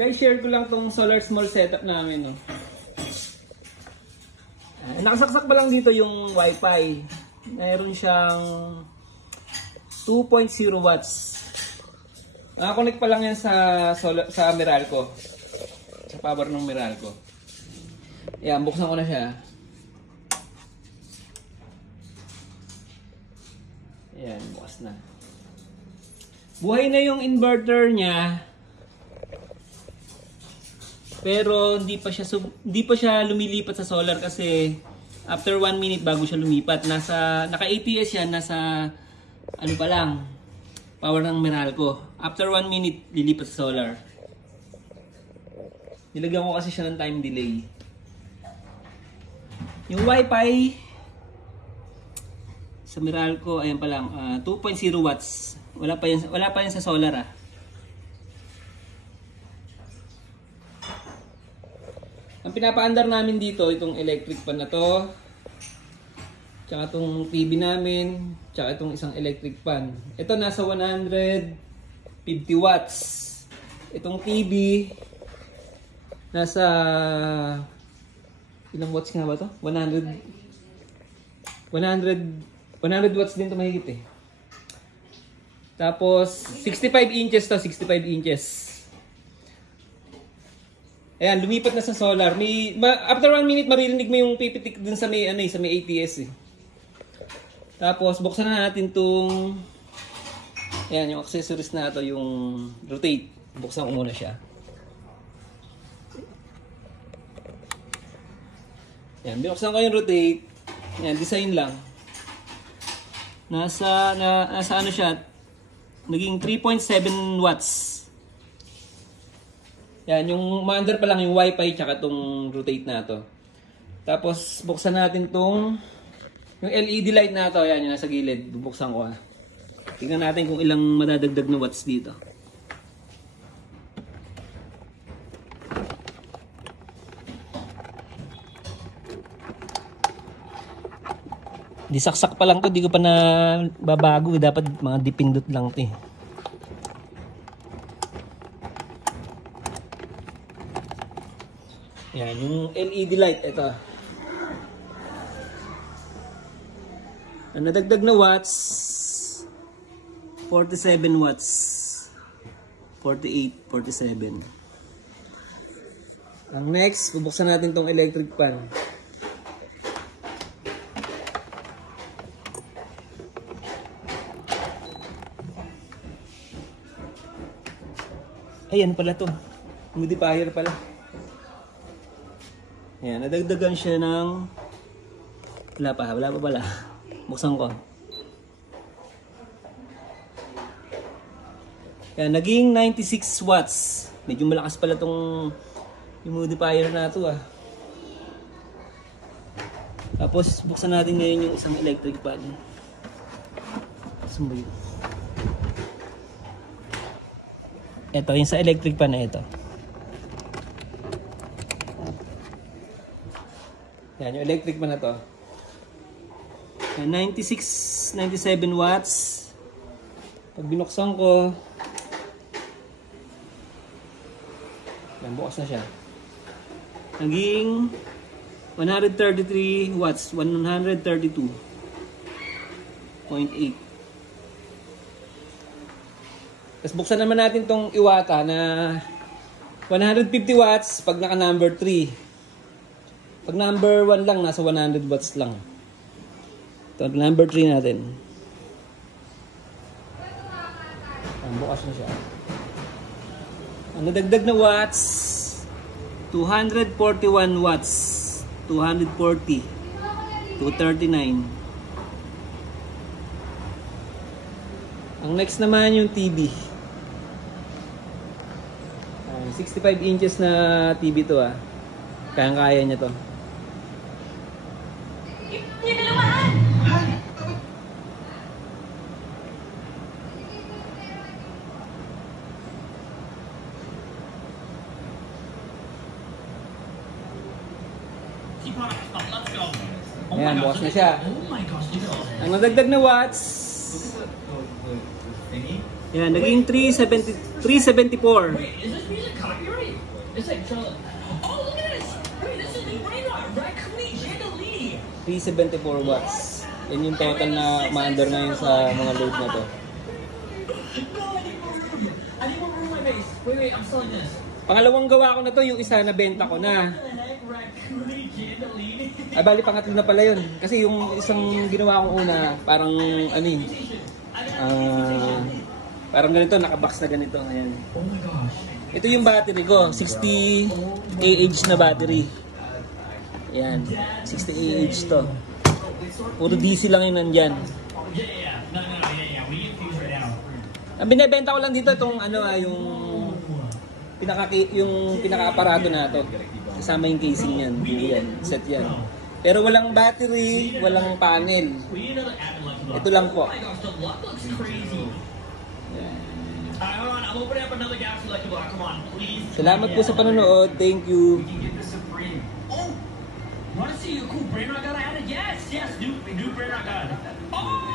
Guys, share ko lang tong solar small setup namin, no. Nakasaksak pa lang dito yung wifi. Mayroon siyang 2.0 watts. Nakakonect pa lang yan sa Meralco. Sa power ng Meralco. Yan, buksan ko na siya. Yan, bukas na. Buhay na yung inverter niya. Pero hindi pa siya lumilipat sa solar kasi after 1 minute bago siya lumipat. Naka ATS yan, nasa ano pa lang, power ng Meralco. After 1 minute lilipat sa solar. Nilagyan ko kasi siya ng time delay. Yung Wi-Fi sa Meralco, ayan pa lang, 2.0 watts. Wala pa yan sa solar ah. Ang pinapaandar namin dito, itong electric fan na to, tsaka itong TV namin, tsaka itong isang electric fan. Ito nasa 150 watts. Itong TV, nasa, ilang watts nga ba to? 100 watts din ito mahigit eh. Tapos, 65 inches to, 65 inches. Ayan, lumipat na sa solar. After 1 minute, maririnig mo yung pipitik dun sa may ATS eh. Tapos, buksan na natin itong, ayan, yung accessories na ito, yung rotate. Buksan ko muna siya. Ayan, binuksan ko yung rotate. Ayan, design lang. Nasa ano siya, naging 3.7 watts. Yan, yung maandar pa lang yung Wi-Fi tsaka itong rotate na to. Tapos, buksan natin yung LED light na to. Yan, yung nasa gilid. Bubuksan ko. Tingnan natin kung ilang madadagdag na watts dito. Di saksak pa lang to. Di ko pa na babago. Dapat mga dipindot lang to eh. Yan, yung LED light, ito. Ang nadagdag na watts, 47 watts. 48, 47. Ang next, bubuksan natin tong electric fan. Ayan pala to. Modifier pala. Ayan, nadagdagan siya ng... Wala pa pala. Buksan ko. Ayan, naging 96 watts. Medyo malakas pala tong yung modifier na ito ah. Tapos, buksan natin ngayon yung isang electric fan. Sumbuyo. Ito, yung sa electric fan na ito. Yan, yung electric fan na to. 96, 97 watts. Pag binuksan ko, yan, bukas na siya. Naging 133 watts, 132.8. Tapos buksan naman natin tong Iwata na 150 watts pag naka number 3. Pag number 1 lang, nasa 100 watts lang. Ito, number 3 natin. Ang bukas na siya. Ang nadagdag na watts, 241 watts. 240. 239. Ang next naman yung TV. 65 inches na TV to ah. Kayang-kaya niya to. Ayan, bukas na siya. Ang nadagdag na watts, yan, naging 370. 374. Wait, is this music copyright? It's like Charlotte. Oh, look at this! Wait, this is new brain rot. Raccoon Jandalini. 374 watts. Yan yung total na ma-under ngayon sa mga load na to. No, I need more room in my base. Wait, I'm selling this. Pangalawang gawa ko na to, yung isa na benta ko na. What the heck, Raccoon Jandalini? Ay, bali pangatlo na pala yun. Kasi yung isang ginawa kong una, parang ano eh, parang ganito, nakabox na ganito. Ayan. Oh my gosh. Ito yung battery ko, 60 AH na battery. Ayan, 60 AH to. Puro DC lang yung nandyan. Yeah. No, yeah. We get these right now. Ang binebenta ko lang dito itong ano yung pinaka-aparato na to. Kasama yung casing yan, yan, set yan. Pero walang battery, walang panel. We need another app in Lucky Block. Ito lang po. Oh my gosh, the luck looks crazy. Hold on, I'm opening up another Galaxy Lucky Block. Come on, please. Salamat po sa panonood. Thank you. We can get this Supreme. Oh! You want to see a cool brain rot gun I added? Yes! New brain rot gun. Oh!